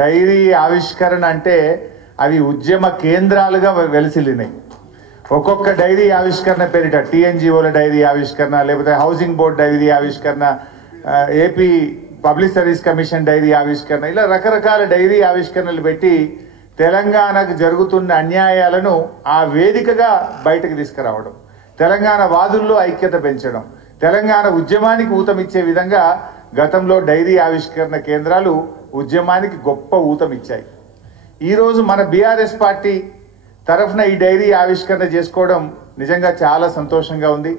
Dairy ఆవిష్కరణ అంటే అవి ఉద్యమ కేంద్రాలుగా వెలిసిల్లినాయి. ఒక్కొక్క డైరీ ఆవిష్కరణ పేరిట టీఎన్జిఓల డైరీ ఆవిష్కరణ, లేకపోతే హౌసింగ్ బోర్డ్ డైరీ ఆవిష్కరణ, AP public service commission diary ఆవిష్కరణ, ఇలా రకరకాల డైరీ ఆవిష్కరణలు పెట్టి తెలంగాణకు జరుగుతున్న అన్యాయాలను ఆ వేదికగా బయటకు తీసుకురావడం, తెలంగాణ వాదుల్లో ఐక్యత పెంచడం, తెలంగాణ ఉద్యమానికి ఊతమిచ్చే విధంగా గతంలో డైరీ ఆవిష్కరణ కేంద్రాలు ఉద్యమానికి గొప్ప ఊతమిచ్చాయి. ఈరోజు మన బీఆర్ఎస్ పార్టీ తరఫున ఈ డైరీ ఆవిష్కరణ చేసుకోవడం నిజంగా చాలా సంతోషంగా ఉంది.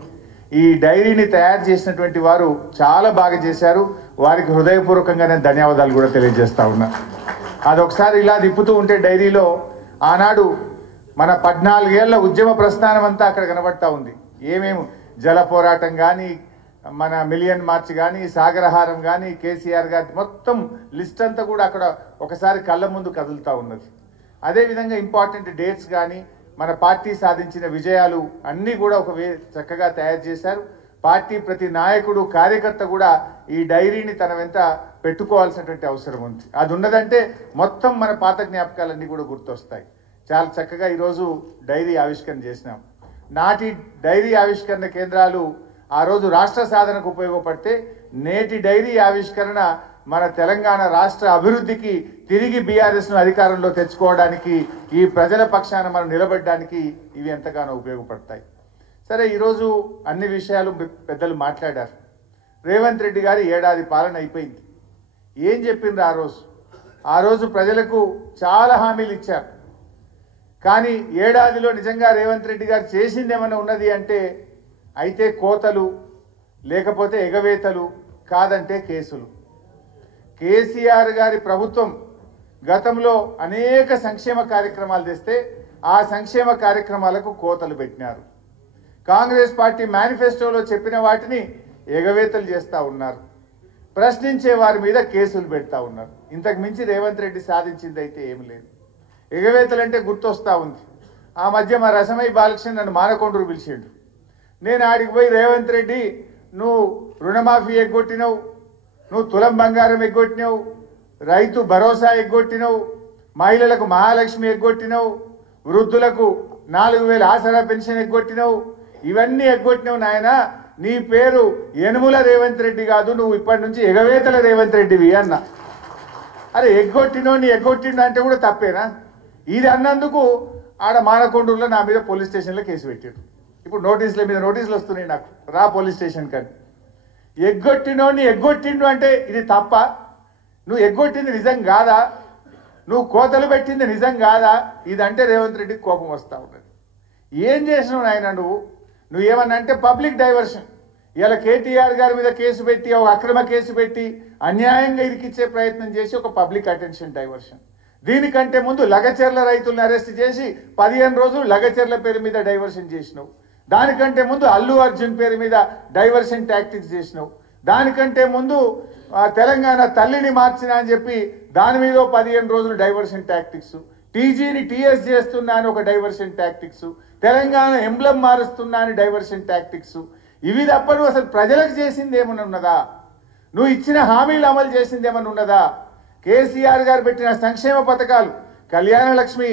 ఈ డైరీని తయారు చేసినటువంటి వారు చాలా బాగా చేశారు. వారికి హృదయపూర్వకంగా నేను ధన్యవాదాలు కూడా తెలియజేస్తా ఉన్నా. అదొకసారి ఇలా తిప్పుతూ ఉంటే డైరీలో ఆనాడు మన 14 ఏళ్ల ఉద్యమ ప్రస్థానం అంతా అక్కడ కనబడతా ఉంది. ఏమేమి జల పోరాటం కానీ, మన మిలియన్ మార్చ్ కానీ, సాగరహారం కానీ, కేసీఆర్ గారి మొత్తం లిస్ట్ అంతా కూడా అక్కడ ఒకసారి కళ్ళ ముందు కదులుతూ ఉన్నది. అదేవిధంగా ఇంపార్టెంట్ డేట్స్ కానీ, మన పార్టీ సాధించిన విజయాలు అన్నీ కూడా చక్కగా తయారు చేశారు. పార్టీ ప్రతి నాయకుడు కార్యకర్త కూడా ఈ డైరీని తన వెంట పెట్టుకోవాల్సినటువంటి అవసరం ఉంది. అది ఉన్నదంటే మొత్తం మన పాత జ్ఞాపకాలన్నీ కూడా గుర్తొస్తాయి. చాలా చక్కగా ఈరోజు డైరీ ఆవిష్కరణ చేసినాం. నాటి డైరీ ఆవిష్కరణ కేంద్రాలు ఆ రోజు రాష్ట్ర సాధనకు ఉపయోగపడితే, నేటి డైరీ ఆవిష్కరణ మన తెలంగాణ రాష్ట్ర అభివృద్ధికి, తిరిగి బీఆర్ఎస్ను అధికారంలో తెచ్చుకోవడానికి, ఈ ప్రజల పక్షాన మనం నిలబడడానికి ఇవి ఎంతగానో ఉపయోగపడతాయి. సరే, ఈరోజు అన్ని విషయాలు పెద్దలు మాట్లాడారు. రేవంత్ రెడ్డి గారి ఏడాది పాలన అయిపోయింది. ఏం చెప్పిండ్రు ఆ రోజు ప్రజలకు చాలా హామీలు ఇచ్చారు. కానీ ఏడాదిలో నిజంగా రేవంత్ రెడ్డి గారు చేసింది ఏమైనా ఉన్నది అంటే, అయితే కోతలు, లేకపోతే ఎగవేతలు, కాదంటే కేసులు. కేసీఆర్ గారి ప్రభుత్వం గతంలో అనేక సంక్షేమ కార్యక్రమాలు తెస్తే ఆ సంక్షేమ కార్యక్రమాలకు కోతలు పెట్టినారు. కాంగ్రెస్ పార్టీ మేనిఫెస్టోలో చెప్పిన వాటిని ఎగవేతలు చేస్తూ ఉన్నారు. ప్రశ్నించే వారి మీద కేసులు పెడతా ఉన్నారు. ఇంతకు మించి రేవంత్ రెడ్డి సాధించింది అయితే ఏమి లేదు. ఎగవేతలు అంటే గుర్తొస్తా ఉంది. ఆ మధ్య మా రసమై బాలకృష్ణ నన్ను మానకొండూరు పిలిచిండు. నేను ఆడికి పోయి, రేవంత్ రెడ్డి నువ్వు రుణమాఫీ ఎగ్గొట్టినవు, నువ్వు తులం బంగారం ఎగ్గొట్టినవు, రైతు భరోసా ఎగ్గొట్టినవు, మహిళలకు మహాలక్ష్మి ఎగ్గొట్టినవు, వృద్ధులకు 4000 ఆసరా పెన్షన్ ఎగ్గొట్టినవు, ఇవన్నీ ఎగ్గొట్టినవు నాయన. నీ పేరు యనుమల రేవంత్ రెడ్డి కాదు, నువ్వు ఇప్పటి నుంచి ఎగవేతల రేవంత్ రెడ్డివి అన్న. అరే, ఎగ్గొట్టిండు అంటే కూడా తప్పేనా? ఇది అన్నందుకు ఆడ మానకొండూరులో నా మీద పోలీస్ స్టేషన్లో కేసు పెట్టారు. ఇప్పుడు నోటీసుల మీద నోటీసులు వస్తున్నాయి నాకు, రా పోలీస్ స్టేషన్ కానీ. ఎగ్గొట్టిండు అంటే ఇది తప్ప? నువ్వు ఎగ్గొట్టింది నిజం కాదా? నువ్వు కోతలు పెట్టింది నిజం కాదా? ఇదంటే రేవంత్ రెడ్డికి కోపం వస్తూ ఉన్నది. ఏం చేసినావు నాయన నువ్వు ఏమన్నా అంటే పబ్లిక్ డైవర్షన్. ఇలా కేటీఆర్ గారి మీద కేసు పెట్టి, ఒక అక్రమ కేసు పెట్టి అన్యాయంగా ఇరికిచ్చే ప్రయత్నం చేసి ఒక పబ్లిక్ అటెన్షన్ డైవర్షన్. దీనికంటే ముందు లగచెర్ల రైతులను అరెస్ట్ చేసి 15 రోజులు లగచెర్ల పేరు మీద డైవర్షన్ చేసినావు. దానికంటే ముందు అల్లు అర్జున్ పేరు మీద డైవర్షన్ టాక్టిక్స్ చేసినావు. దానికంటే ముందు తెలంగాణ తల్లిని మార్చినా అని చెప్పి దాని మీద 15 రోజులు డైవర్షన్ టాక్టిక్స్. టీజీని టీఎస్ చేస్తున్నా అని ఒక డైవర్షన్ టాక్టిక్స్. తెలంగాణ ఎంబ్లం మారుస్తున్నా అని డైవర్షన్ టాక్టిక్స్. ఇవి తప్ప నువ్వు అసలు ప్రజలకు చేసింది ఏమన్నా ఉన్నదా? నువ్వు ఇచ్చిన హామీలు అమలు చేసింది ఏమన్నా ఉన్నదా? కేసీఆర్ గారు పెట్టిన సంక్షేమ పథకాలు, కళ్యాణ లక్ష్మి,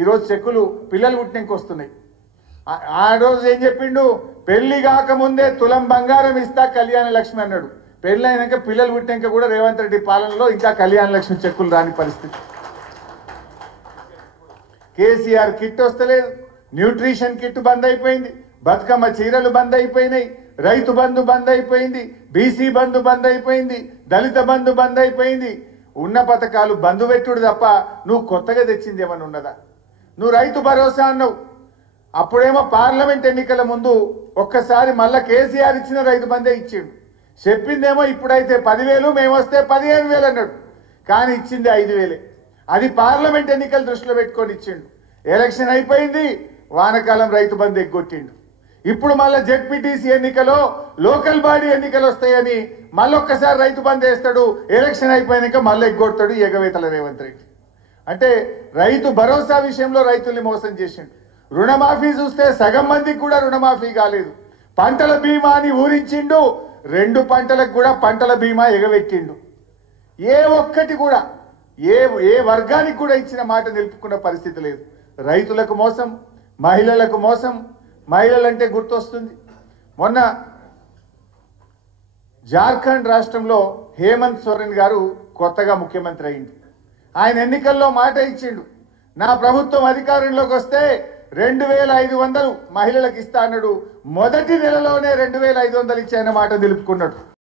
ఈరోజు చెక్కులు పిల్లలు పుట్టినాక వస్తున్నాయి. ఆ రోజు ఏం చెప్పిండు? పెళ్లి కాకముందే తులం బంగారం ఇస్తా కళ్యాణ లక్ష్మి అన్నాడు. పెళ్లి అయినాక పిల్లలు పుట్టినాక కూడా రేవంత్ రెడ్డి పాలనలో ఇంకా కళ్యాణ లక్ష్మి చెక్కులు రాని పరిస్థితి. కేసీఆర్ కిట్ వస్తలేదు, న్యూట్రిషన్ కిట్ బంద్ అయిపోయింది, బతుకమ్మ చీరలు బంద్ అయిపోయినాయి, రైతు బంధు బంద్ అయిపోయింది, బీసీ బంధు బంద్ అయిపోయింది, దళిత బంధు బంద్ అయిపోయింది. ఉన్న పథకాలు బంధు పెట్టుడు తప్ప నువ్వు కొత్తగా తెచ్చింది ఏమన్నా ఉన్నదా? నువ్వు రైతు భరోసా అన్నావు. అప్పుడేమో పార్లమెంట్ ఎన్నికల ముందు ఒక్కసారి మళ్ళా కేసీఆర్ ఇచ్చిన రైతు బందే ఇచ్చిండు. చెప్పిందేమో ఇప్పుడైతే 10,000, మేము వస్తే 15,000 అన్నాడు. కానీ ఇచ్చింది 5,000. అది పార్లమెంట్ ఎన్నికలు దృష్టిలో పెట్టుకొని ఇచ్చిండు. ఎలక్షన్ అయిపోయింది, వానకాలం రైతు బంధు ఎగ్గొట్టిండు. ఇప్పుడు మళ్ళీ జెడ్పీటీసీ ఎన్నికలో, లోకల్ బాడీ ఎన్నికలు వస్తాయని మళ్ళొక్కసారి రైతు బంధు వేస్తాడు. ఎలక్షన్ అయిపోయాక మళ్ళీ ఎగ్గొడతాడు ఎగవేతల రేవంత్ రెడ్డి. అంటే రైతు భరోసా విషయంలో రైతుల్ని మోసం చేసిండు. రుణమాఫీ చూస్తే సగం మందికి కూడా రుణమాఫీ కాలేదు. పంటల బీమాని ఊరించిండు, 2 పంటలకు కూడా పంటల బీమా ఎగవెట్టిండు. ఏ ఒక్కటి కూడా ఏ ఏ వర్గానికి కూడా ఇచ్చిన మాట నిలుపుకున్న పరిస్థితి లేదు. రైతులకు మోసం, మహిళలకు మోసం. మహిళలంటే గుర్తొస్తుంది, మొన్న జార్ఖండ్ రాష్ట్రంలో హేమంత్ సోరెన్ గారు కొత్తగా ముఖ్యమంత్రి అయింది. ఆయన ఎన్నికల్లో మాట ఇచ్చిండు, నా ప్రభుత్వం అధికారంలోకి వస్తే 2500 మహిళలకు ఇస్తా అన్నాడు. మొదటి నెలలోనే 2500 ఇచ్చాయన్న మాట నిలుపుకున్నాడు.